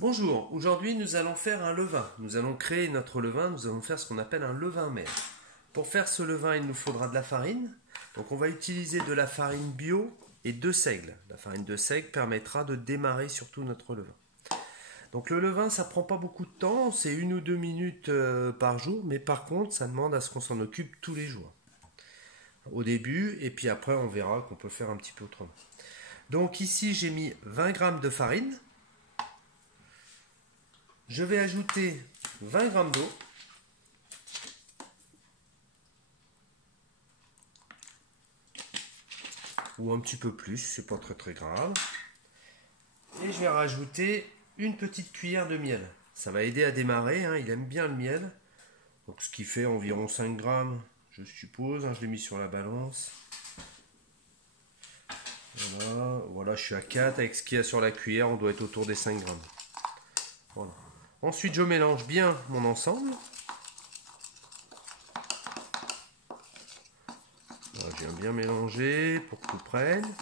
Bonjour, aujourd'hui nous allons faire un levain. Nous allons créer notre levain, nous allons faire ce qu'on appelle un levain mère. Pour faire ce levain, il nous faudra de la farine. Donc on va utiliser de la farine bio et de seigle. La farine de seigle permettra de démarrer surtout notre levain. Donc le levain, ça prend pas beaucoup de temps, c'est 1 ou 2 minutes par jour, mais par contre ça demande à ce qu'on s'en occupe tous les jours. Au début, et puis après on verra qu'on peut faire un petit peu autrement. Donc ici j'ai mis 20 g de farine. Je vais ajouter 20 g d'eau. Ou un petit peu plus, c'est pas très grave. Et je vais rajouter une petite cuillère de miel. Ça va aider à démarrer, hein, il aime bien le miel. Donc ce qui fait environ 5 grammes, je suppose. Hein, je l'ai mis sur la balance. Voilà, je suis à 4. Avec ce qu'il y a sur la cuillère, on doit être autour des 5 grammes. Voilà. Ensuite, je mélange bien mon ensemble. Voilà, je viens bien mélanger pour que tout prenne.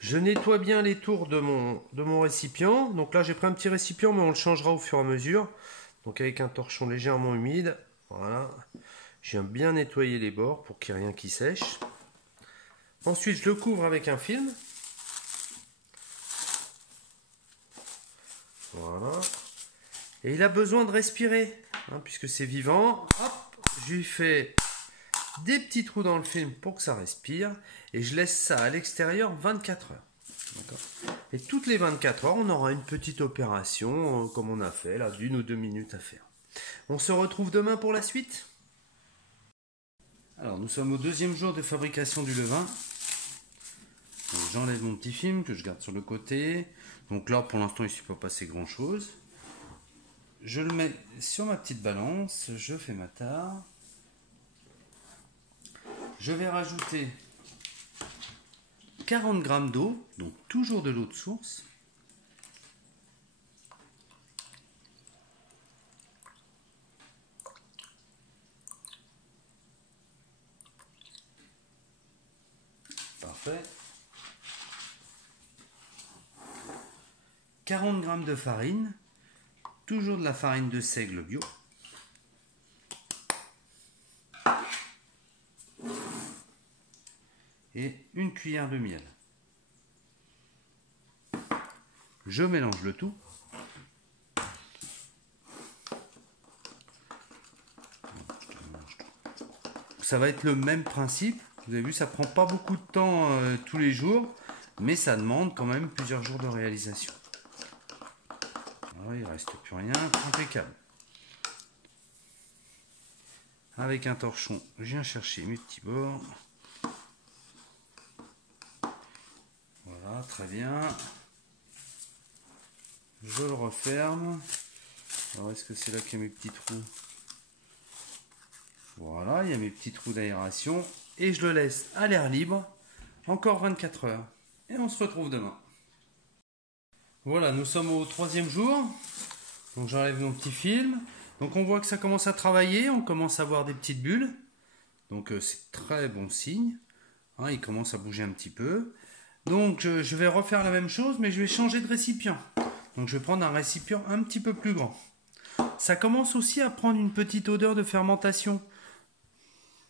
Je nettoie bien les tours de mon récipient. Donc là, j'ai pris un petit récipient, mais on le changera au fur et à mesure. Donc avec un torchon légèrement humide. Voilà. Je viens bien nettoyer les bords pour qu'il n'y ait rien qui sèche. Ensuite, je le couvre avec un film. Voilà. Et il a besoin de respirer, hein, puisque c'est vivant. Hop, je lui fais des petits trous dans le film pour que ça respire. Et je laisse ça à l'extérieur 24 heures. Et toutes les 24 heures, on aura une petite opération, comme on a fait, là, d'1 ou 2 minutes à faire. On se retrouve demain pour la suite. Alors, nous sommes au 2e jour de fabrication du levain. J'enlève mon petit film que je garde sur le côté. Donc là, pour l'instant, il ne s'est pas passé grand-chose. Je le mets sur ma petite balance. Je fais ma tare. Je vais rajouter 40 g d'eau, donc toujours de l'eau de source. Parfait. 40 g de farine, toujours de la farine de seigle bio. Et une cuillère de miel. Je mélange le tout. Ça va être le même principe. Vous avez vu, ça prend pas beaucoup de temps tous les jours, mais ça demande quand même plusieurs jours de réalisation. Voilà, il ne reste plus rien, impeccable. Avec un torchon, je viens chercher mes petits bords. Voilà, très bien. Je le referme. Alors, est-ce que c'est là qu'il y a mes petits trous? Voilà, il y a mes petits trous d'aération. Et je le laisse à l'air libre. Encore 24 heures. Et on se retrouve demain. Voilà, nous sommes au 3e jour. Donc j'enlève mon petit film. Donc on voit que ça commence à travailler. On commence à voir des petites bulles. Donc c'est très bon signe. Hein, il commence à bouger un petit peu. Donc je vais refaire la même chose, mais je vais changer de récipient. Donc je vais prendre un récipient un petit peu plus grand. Ça commence aussi à prendre une petite odeur de fermentation.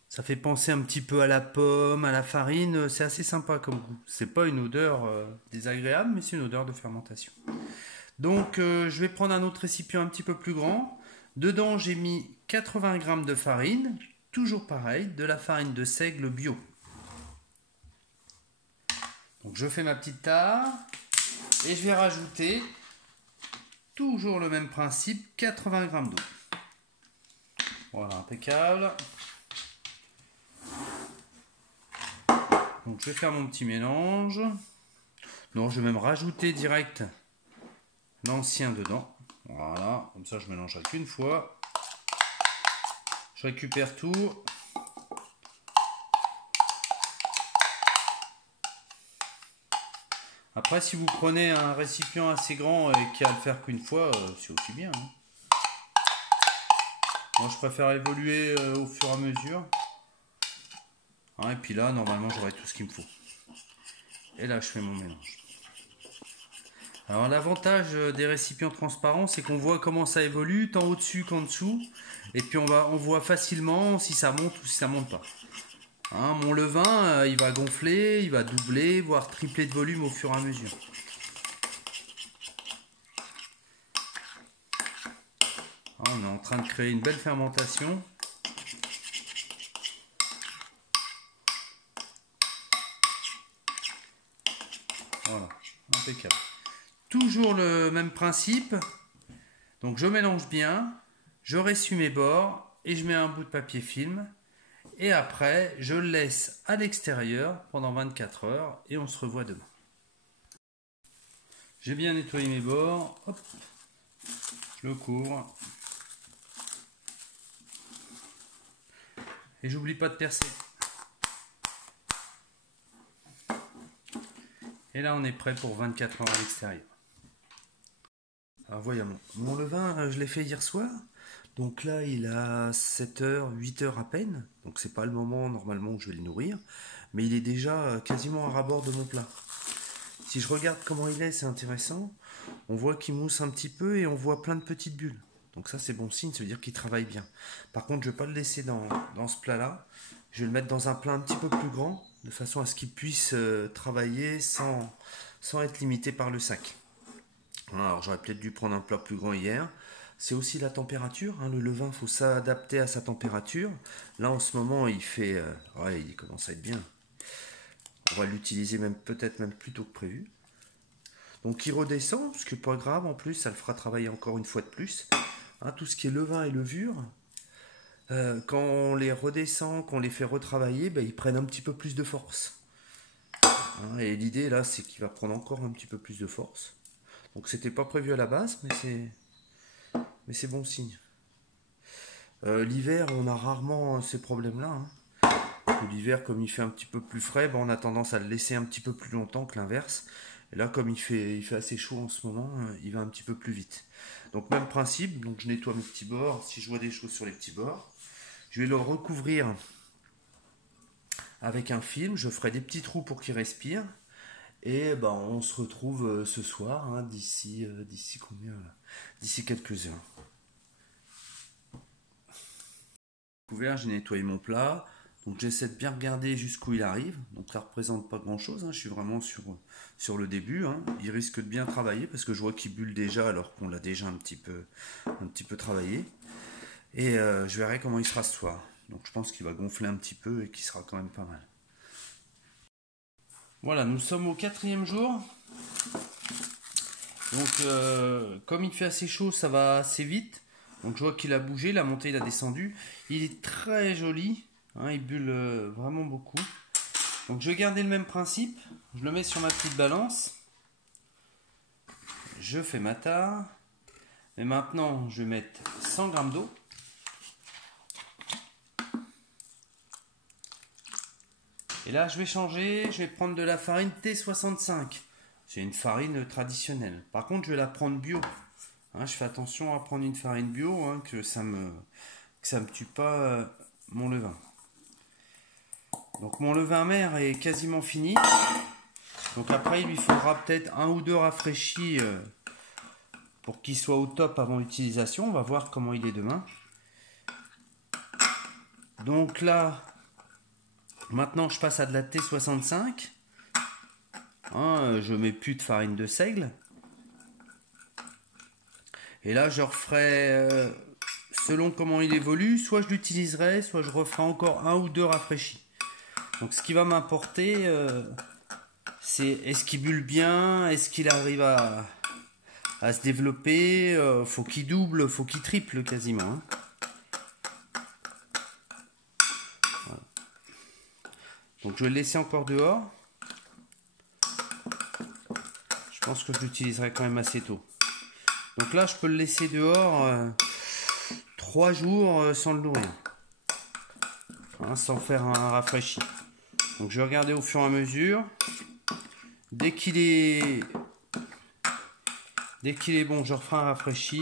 Ça fait penser un petit peu à la pomme, à la farine. C'est assez sympa comme goût. C'est pas une odeur désagréable, mais c'est une odeur de fermentation. Donc je vais prendre un autre récipient un petit peu plus grand. Dedans j'ai mis 80 g de farine. Toujours pareil, de la farine de seigle bio. Donc je fais ma petite tare. Et je vais rajouter, toujours le même principe, 80 g d'eau. Voilà, impeccable. Donc je vais faire mon petit mélange. Non, je vais même rajouter direct l'ancien dedans. Voilà, comme ça je mélangerai qu'une fois. Je récupère tout. Après, si vous prenez un récipient assez grand et qui a à le faire qu'une fois, c'est aussi bien. Hein. Moi, je préfère évoluer au fur et à mesure. Hein, et puis là, normalement, j'aurai tout ce qu'il me faut. Et là, je fais mon mélange. Alors l'avantage des récipients transparents, c'est qu'on voit comment ça évolue, tant au-dessus qu'en dessous. Et puis on voit facilement si ça monte ou si ça monte pas. Hein, mon levain, il va gonfler, il va doubler, voire tripler de volume au fur et à mesure. Hein, on est en train de créer une belle fermentation. Voilà, impeccable. Toujours le même principe. Donc je mélange bien, je ressuie mes bords et je mets un bout de papier film. Et après, je le laisse à l'extérieur pendant 24 heures et on se revoit demain. J'ai bien nettoyé mes bords. Hop, je le couvre. Et j'oublie pas de percer. Et là, on est prêt pour 24 heures à l'extérieur. Alors voyons, mon levain, je l'ai fait hier soir. Donc là, il a 7 heures, 8 heures à peine. Donc c'est pas le moment normalement où je vais le nourrir. Mais il est déjà quasiment à ras-bord de mon plat. Si je regarde comment il est, c'est intéressant. On voit qu'il mousse un petit peu et on voit plein de petites bulles. Donc ça, c'est bon signe, ça veut dire qu'il travaille bien. Par contre, je ne vais pas le laisser dans ce plat-là. Je vais le mettre dans un plat un petit peu plus grand, de façon à ce qu'il puisse travailler sans être limité par le sac. Alors j'aurais peut-être dû prendre un plat plus grand hier. C'est aussi la température, hein. Le levain, il faut s'adapter à sa température. Là en ce moment il fait... ouais, il commence à être bien. On va l'utiliser peut-être même plus tôt que prévu. Donc il redescend, ce qui n'est pas grave en plus, ça le fera travailler encore une fois de plus. Hein, tout ce qui est levain et levure, quand on les redescend, qu'on les fait retravailler, ben, ils prennent un petit peu plus de force. Hein, et l'idée là, c'est qu'il va prendre encore un petit peu plus de force. Donc c'était pas prévu à la base, mais c'est bon signe. L'hiver, on a rarement ces problèmes-là. Hein. L'hiver, comme il fait un petit peu plus frais, ben, on a tendance à le laisser un petit peu plus longtemps que l'inverse. Et là, comme il fait assez chaud en ce moment, il va un petit peu plus vite. Donc même principe, donc je nettoie mes petits bords. Si je vois des choses sur les petits bords, je vais le recouvrir avec un film. Je ferai des petits trous pour qu'il respire. Et ben, on se retrouve ce soir, hein, d'ici combien là? D'ici quelques heures. Couvert, j'ai nettoyé mon plat. Donc j'essaie de bien regarder jusqu'où il arrive. Donc ça représente pas grand chose. Hein. Je suis vraiment sur le début. Hein. Il risque de bien travailler parce que je vois qu'il bulle déjà alors qu'on l'a déjà un petit peu travaillé. Et je verrai comment il sera ce soir. Donc je pense qu'il va gonfler un petit peu et qu'il sera quand même pas mal. Voilà, nous sommes au 4e jour. Donc comme il fait assez chaud, ça va assez vite. Donc je vois qu'il a bougé, il a monté, il a descendu. Il est très joli. Hein, il bulle vraiment beaucoup. Donc je vais garder le même principe. Je le mets sur ma petite balance. Je fais ma tare. Et maintenant, je vais mettre 100 g d'eau. Et là, je vais changer. Je vais prendre de la farine T65. C'est une farine traditionnelle. Par contre, je vais la prendre bio. Hein, je fais attention à prendre une farine bio, hein, que ça me tue pas mon levain. Donc mon levain mère est quasiment fini. Donc après, il lui faudra peut-être 1 ou 2 rafraîchis pour qu'il soit au top avant l'utilisation. On va voir comment il est demain. Donc là, maintenant je passe à de la T65. Hein, je mets plus de farine de seigle. Et là, je referai, selon comment il évolue, soit je l'utiliserai, soit je referai encore 1 ou 2 rafraîchis. Donc ce qui va m'importer, c'est est-ce qu'il bulle bien, est-ce qu'il arrive à se développer, faut qu'il double, faut qu'il triple quasiment. Hein. Voilà. Donc je vais le laisser encore dehors. Je pense que je l'utiliserai quand même assez tôt. Donc là, je peux le laisser dehors 3 jours sans le nourrir. Hein, sans faire un rafraîchi. Donc je vais regarder au fur et à mesure. Dès qu'il est bon, je referai un rafraîchi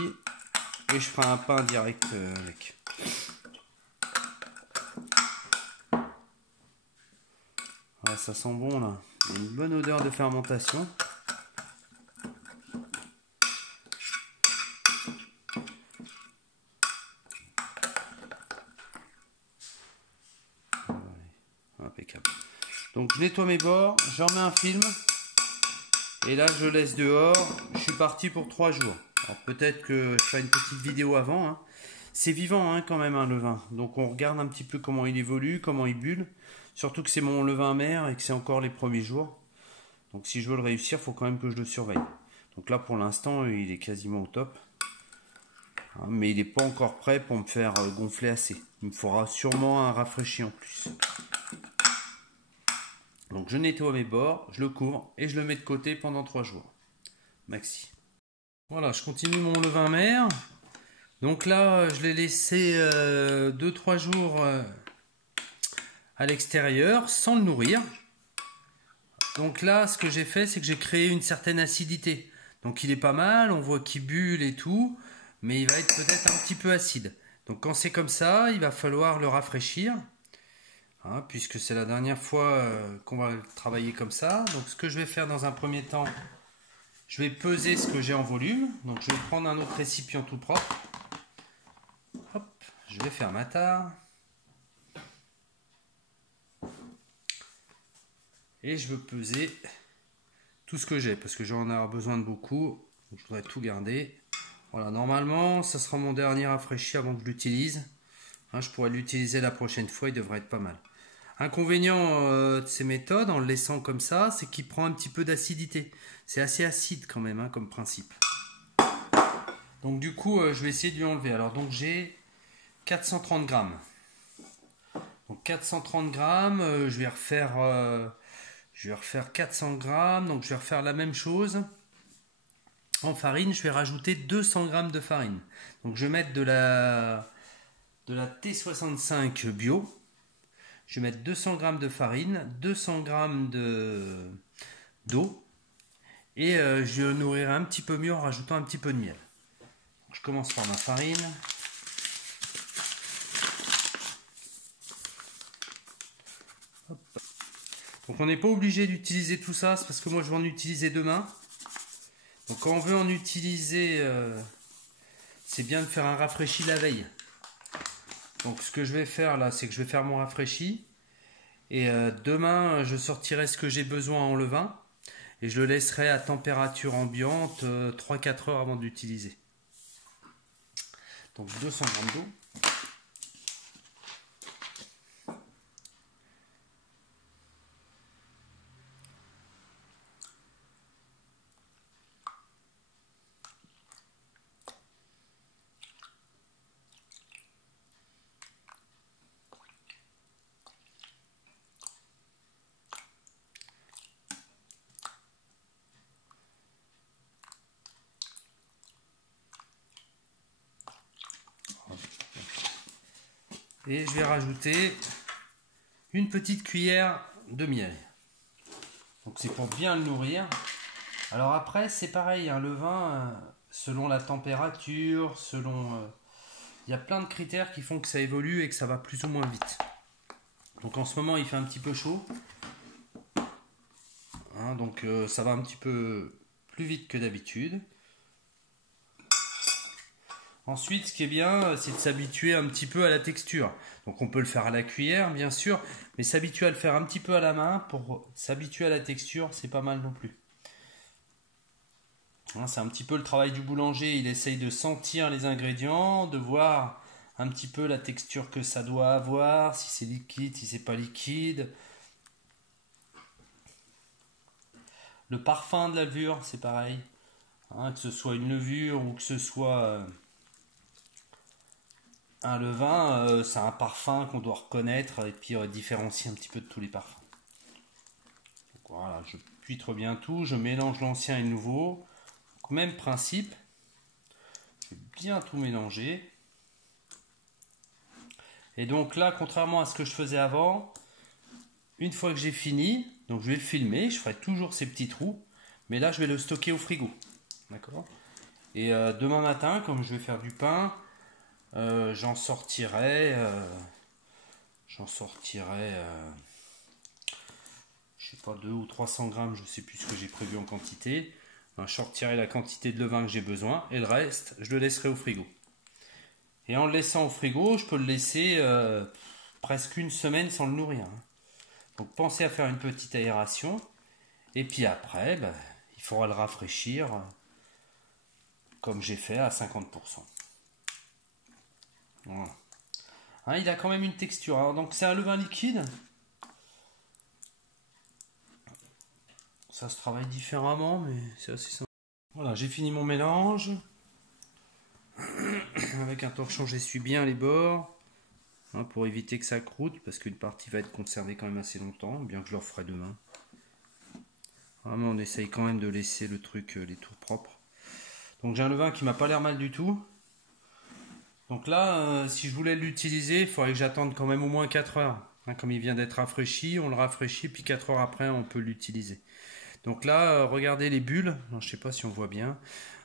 et je ferai un pain direct avec. Ah, ça sent bon là. Il y a une bonne odeur de fermentation. Impeccable. Donc je nettoie mes bords, j'en mets un film. Et là je laisse dehors. Je suis parti pour 3 jours. Alors peut-être que je ferai une petite vidéo avant. Hein. C'est vivant hein, quand même hein, le vin. Donc on regarde un petit peu comment il évolue, comment il bulle. Surtout que c'est mon levain mère et que c'est encore les premiers jours. Donc si je veux le réussir, il faut quand même que je le surveille. Donc là pour l'instant il est quasiment au top. Hein, mais il n'est pas encore prêt pour me faire gonfler assez. Il me faudra sûrement un rafraîchi en plus. Donc je nettoie mes bords, je le couvre et je le mets de côté pendant 3 jours. Maxi. Voilà, je continue mon levain mère. Donc là, je l'ai laissé 2-3 jours à l'extérieur sans le nourrir. Donc là, ce que j'ai fait, c'est que j'ai créé une certaine acidité. Donc il est pas mal, on voit qu'il bulle et tout, mais il va être peut-être un petit peu acide. Donc quand c'est comme ça, il va falloir le rafraîchir. Hein, puisque c'est la dernière fois qu'on va travailler comme ça. Donc ce que je vais faire dans un premier temps, je vais peser ce que j'ai en volume. Donc je vais prendre un autre récipient tout propre. Hop, je vais faire ma tare. Et je veux peser tout ce que j'ai, parce que j'en ai besoin de beaucoup. Donc je voudrais tout garder. Voilà, normalement, ça sera mon dernier rafraîchi avant que je l'utilise. Hein, je pourrais l'utiliser la prochaine fois, il devrait être pas mal. Inconvénient de ces méthodes, en le laissant comme ça, c'est qu'il prend un petit peu d'acidité. C'est assez acide quand même, hein, comme principe. Donc du coup, je vais essayer de lui enlever. Alors donc j'ai 430 grammes. Donc 430 grammes, je vais refaire 400 grammes. Donc je vais refaire la même chose. En farine, je vais rajouter 200 grammes de farine. Donc je vais mettre de la T65 bio. Je vais mettre 200 g de farine, 200 g d'eau et je nourrirai un petit peu mieux en rajoutant un petit peu de miel. Donc, je commence par ma farine. Hop. Donc on n'est pas obligé d'utiliser tout ça, c'est parce que moi je vais en utiliser demain. Donc quand on veut en utiliser, c'est bien de faire un rafraîchi la veille. Donc ce que je vais faire là, c'est que je vais faire mon rafraîchi. Et demain, je sortirai ce que j'ai besoin en levain. Et je le laisserai à température ambiante 3-4 heures avant d'utiliser. Donc 200 g d'eau. Et je vais rajouter une petite cuillère de miel. Donc c'est pour bien le nourrir. Alors après c'est pareil, hein, le vin, selon la température, il y a plein de critères qui font que ça évolue et que ça va plus ou moins vite. Donc en ce moment il fait un petit peu chaud. Hein, donc ça va un petit peu plus vite que d'habitude. Ensuite, ce qui est bien, c'est de s'habituer un petit peu à la texture. Donc on peut le faire à la cuillère, bien sûr, mais s'habituer à le faire un petit peu à la main pour s'habituer à la texture, c'est pas mal non plus. Hein, c'est un petit peu le travail du boulanger, il essaye de sentir les ingrédients, de voir un petit peu la texture que ça doit avoir, si c'est liquide, si c'est pas liquide. Le parfum de la levure, c'est pareil. Hein, que ce soit une levure ou que ce soit un levain, c'est un parfum qu'on doit reconnaître et puis différencier un petit peu de tous les parfums. Donc voilà, je filtre bien tout, je mélange l'ancien et le nouveau. Donc, même principe, je vais bien tout mélanger. Et donc là, contrairement à ce que je faisais avant, une fois que j'ai fini, donc je vais le filmer, je ferai toujours ces petits trous, mais là je vais le stocker au frigo. D'accord ? Et demain matin, comme je vais faire du pain, j'en sortirai, je je sais pas, 200 ou 300 grammes, je sais plus ce que j'ai prévu en quantité. Je retirerai la quantité de levain que j'ai besoin et le reste, je le laisserai au frigo. Et en le laissant au frigo, je peux le laisser presque une semaine sans le nourrir. Donc pensez à faire une petite aération. Et puis après, il faudra le rafraîchir comme j'ai fait à 50%. Voilà. Il a quand même une texture. Alors, donc c'est un levain liquide. Ça se travaille différemment, mais c'est assez simple. Voilà, j'ai fini mon mélange. Avec un torchon, j'essuie bien les bords. Pour éviter que ça croûte, parce qu'une partie va être conservée quand même assez longtemps, bien que je le referai demain. Vraiment, on essaye quand même de laisser le truc, les tours propres. Donc j'ai un levain qui m'a pas l'air mal du tout. Donc là, si je voulais l'utiliser, il faudrait que j'attende quand même au moins 4 heures. Comme il vient d'être rafraîchi, on le rafraîchit, puis 4 heures après, on peut l'utiliser. Donc là, regardez les bulles. Je ne sais pas si on voit bien.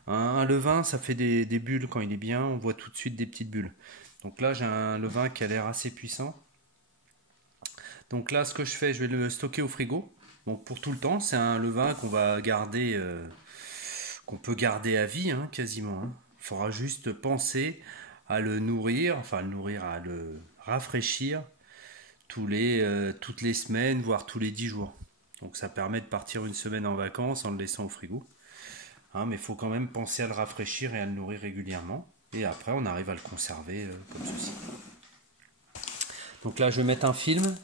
Un levain, ça fait des bulles quand il est bien. On voit tout de suite des petites bulles. Donc là, j'ai un levain qui a l'air assez puissant. Donc là, ce que je fais, je vais le stocker au frigo. Donc pour tout le temps, c'est un levain qu'on va garder, qu'on peut garder à vie, quasiment. Il faudra juste penser à le nourrir, à le rafraîchir toutes les semaines, voire tous les 10 jours. Donc ça permet de partir une semaine en vacances en le laissant au frigo. Mais il faut quand même penser à le rafraîchir et à le nourrir régulièrement. Et après, on arrive à le conserver comme ceci. Donc là, je vais mettre un film